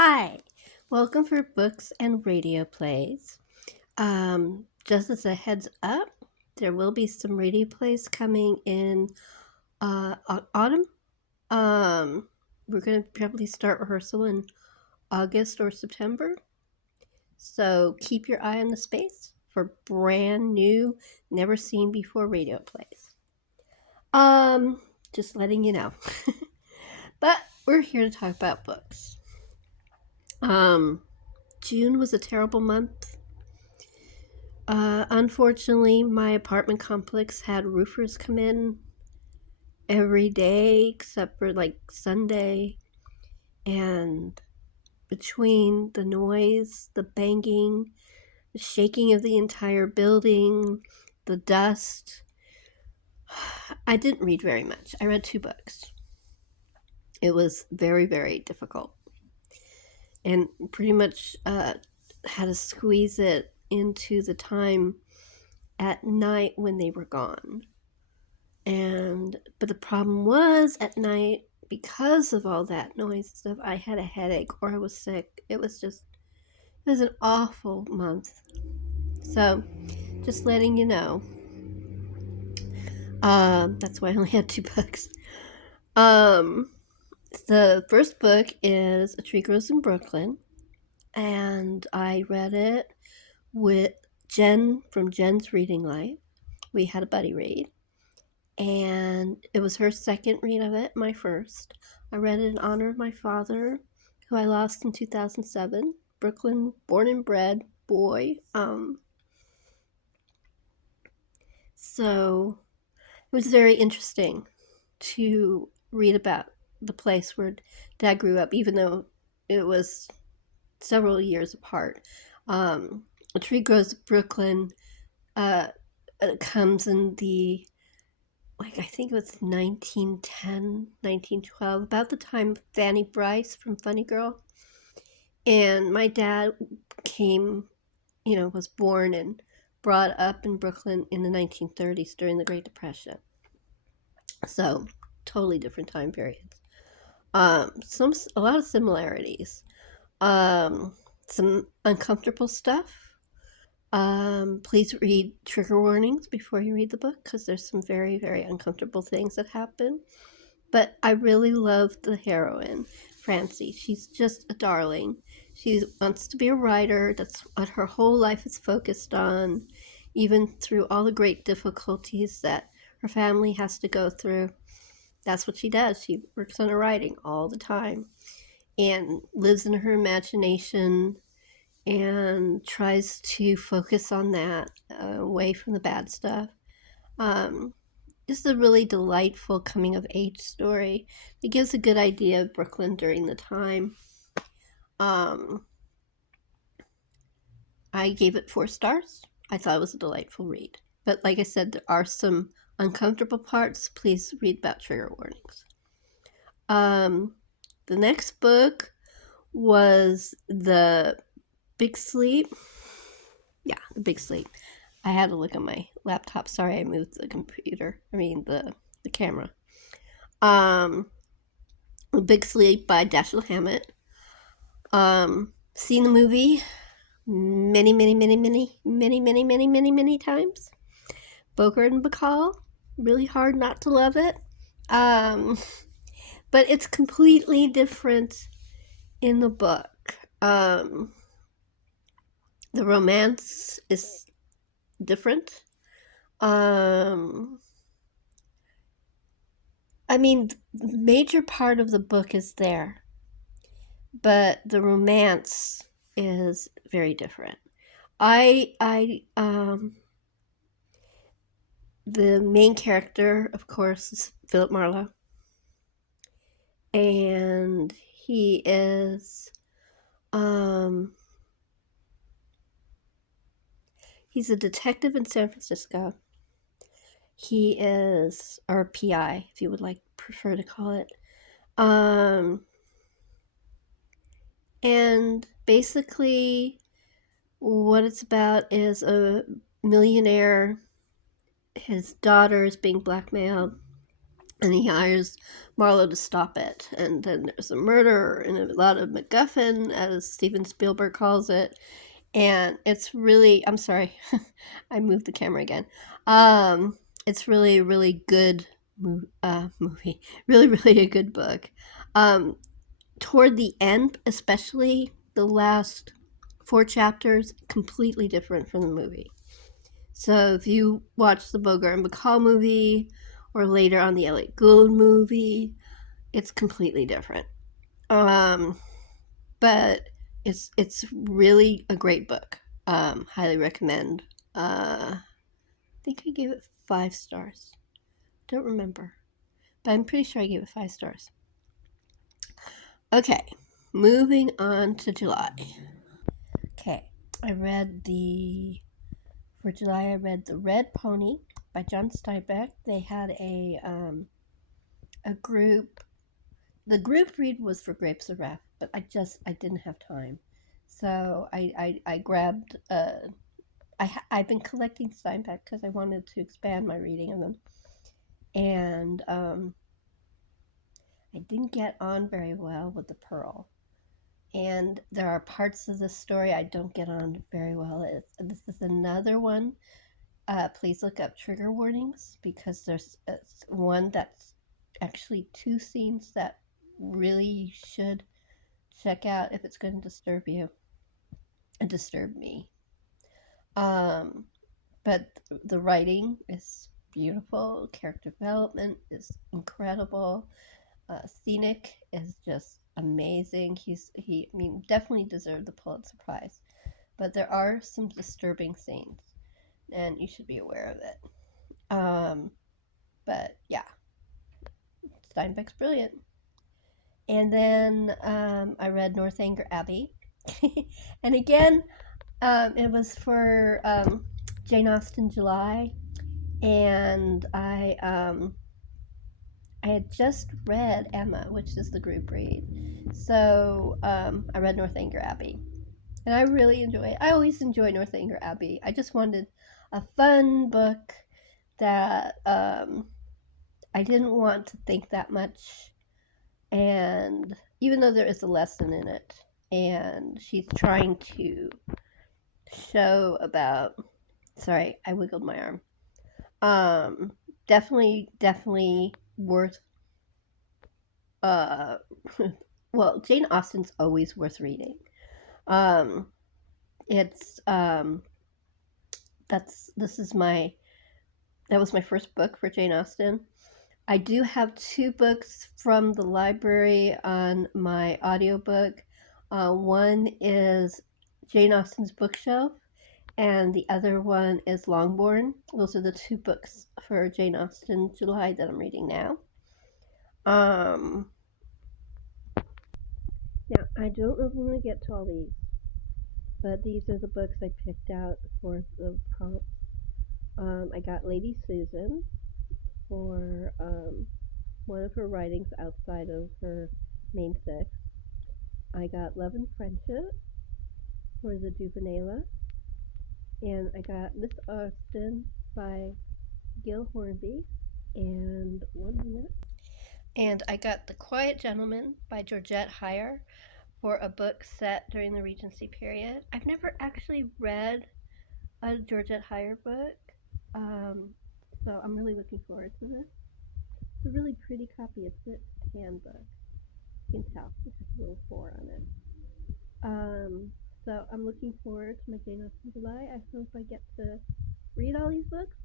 Hi, welcome for Books and Radio Plays. Just as a heads up, there will be some radio plays coming in autumn. We're going to probably start rehearsal in August or September. So keep your eye on the space for brand new, never seen before radio plays. Just letting you know. But we're here to talk about books. June was a terrible month. Unfortunately, my apartment complex had roofers come in every day except for like Sunday. And between the noise, the banging, the shaking of the entire building, the dust, I didn't read very much. I read 2 books. It was very, very difficult. And pretty much had to squeeze it into the time at night when they were gone. But the problem was at night, because of all that noise and stuff, I had a headache or I was sick. It was an awful month. So, just letting you know. That's why I only had 2 books. The first book is A Tree Grows in Brooklyn, and I read it with Jen from Jen's Reading Life. We had a buddy read. And it was her second read of it, my first. I read it in honor of my father, who I lost in 2007. Brooklyn, born and bred boy. So it was very interesting to read about the place where Dad grew up, even though it was several years apart. A Tree Grows in Brooklyn comes in the I think it was 1910, 1912, about the time Fanny Bryce from Funny Girl. And my dad was born and brought up in Brooklyn in the 1930s during the Great Depression. So, totally different time periods. A lot of similarities. Some uncomfortable stuff. Please read trigger warnings before you read the book because there's some very, very uncomfortable things that happen. But I really love the heroine, Francie. She's just a darling. She wants to be a writer. That's what her whole life is focused on, even through all the great difficulties that her family has to go through. That's what she does. She works on her writing all the time and lives in her imagination and tries to focus on that away from the bad stuff. This is a really delightful coming of age story. It gives a good idea of Brooklyn during the time. I gave it 4 stars. I thought it was a delightful read. But like I said, there are some uncomfortable parts. Please read about trigger warnings. The next book was The Big Sleep. Yeah, The Big Sleep. I had to look at my laptop. Sorry, I moved the camera. The Big Sleep by Dashiell Hammett. Seen the movie many times. Bogart and Bacall. Really hard not to love it. But it's completely different in the book. The romance is different. The major part of the book is there, but the romance is very different. The main character, of course, is Philip Marlowe, and he is, he's a detective in San Francisco. He is, or PI, if you would prefer to call it. And basically what it's about is a millionaire. His daughter is being blackmailed and he hires Marlowe to stop it. And then there's a murder and a lot of MacGuffin, as Steven Spielberg calls it. And it's really, I'm sorry, I moved the camera again. It's really, really good movie. Really, really a good book. Um, Toward the end, especially the last 4 chapters, completely different from the movie. So if you watch the Bogart and Bacall movie, or later on the Elliot Gould movie, it's completely different. Um, but it's really a great book. Highly recommend. I think I gave it 5 stars. Don't remember, but I'm pretty sure I gave it 5 stars. Okay, moving on to July. Okay, I read the for July. I read The Red Pony by John Steinbeck. They had a group. The group read was for Grapes of Wrath, but I didn't have time, so I grabbed. I've been collecting Steinbeck because I wanted to expand my reading of them, and I didn't get on very well with The Pearl. And there are parts of the story I don't get on very well. This is another one. Please look up trigger warnings, because there's one that's actually 2 scenes that really you should check out if it's going to disturb you and disturb me. But the writing is beautiful. Character development is incredible. Scenic is just amazing. I mean, definitely deserved the Pulitzer Prize. But there are some disturbing scenes, and you should be aware of it. But yeah, Steinbeck's brilliant. And then I read Northanger Abbey, and again, it was for Jane Austen July, and I had just read Emma, which is the group read. So I read Northanger Abbey. And I really enjoy it. I always enjoy Northanger Abbey. I just wanted a fun book that I didn't want to think that much. And even though there is a lesson in it, and she's trying to show about. Sorry, I wiggled my arm. Definitely worth uh well, Jane Austen's always worth reading. Um it's that's this is my that was my first book for Jane Austen. I do have 2 books from the library on my audiobook. One is Jane Austen's Bookshelf, and the other one is Longbourn. Those are the 2 books for Jane Austen July that I'm reading now. Now, I don't know if I'm going to get to all these, but these are the books I picked out for the prompts. I got Lady Susan for one of her writings outside of her main 6. I got Love and Friendship for the Juvenila, and I got Miss Austen by Gil Hornby, and 1 minute. And I got The Quiet Gentleman by Georgette Heyer for a book set during the Regency period. I've never actually read a Georgette Heyer book, so I'm really looking forward to this. It's a really pretty copy. It's a handbook. You can tell it has a little 4 on it. So I'm looking forward to my Jane Austen July. I hope I get to read all these books,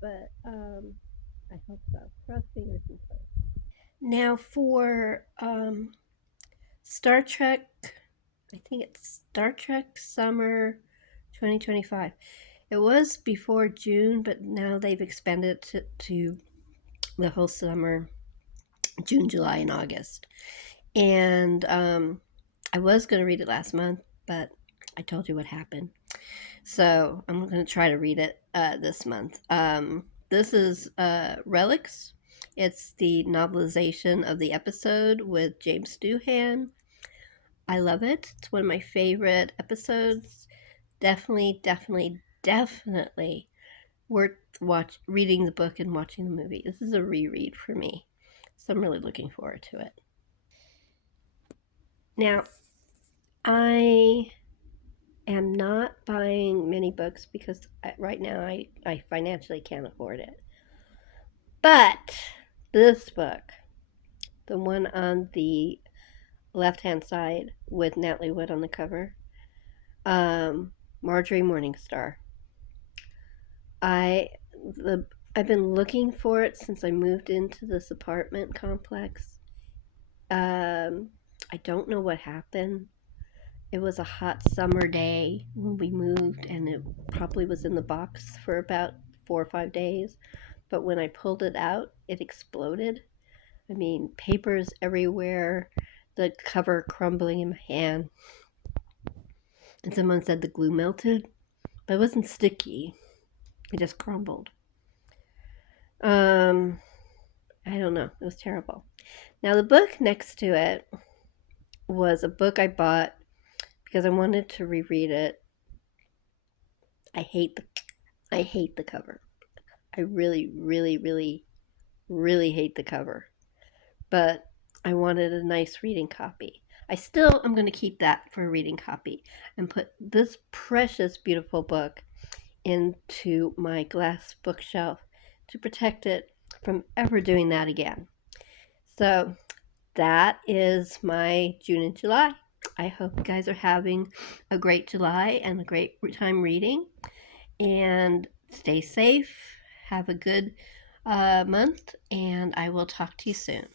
but I hope so. Cross fingers and toes. Now for Star Trek, I think it's Star Trek Summer 2025. It was before June, but now they've expanded to the whole summer, June, July, and August. And I was going to read it last month, but I told you what happened. So I'm going to try to read it this month. This is Relics. It's the novelization of the episode with James Doohan. I love it. It's one of my favorite episodes. Definitely worth reading the book and watching the movie. This is a reread for me, so I'm really looking forward to it. Now, I am not buying many books because right now I financially can't afford it. But this book, the one on the left-hand side with Natalie Wood on the cover, Marjorie Morningstar. I the I've been looking for it since I moved into this apartment complex. I don't know what happened. It was a hot summer day when we moved, and it probably was in the box for about 4 or 5 days. But when I pulled it out, it exploded. I mean, papers everywhere, the cover crumbling in my hand. And someone said the glue melted, but it wasn't sticky. It just crumbled. I don't know. It was terrible. Now, the book next to it was a book I bought because I wanted to reread it. I hate the cover. I really, really, really, really hate the cover. But I wanted a nice reading copy. I still am going to keep that for a reading copy and put this precious, beautiful book into my glass bookshelf to protect it from ever doing that again. So that is my June and July. I hope you guys are having a great July and a great time reading. And stay safe. Have a good month, and I will talk to you soon.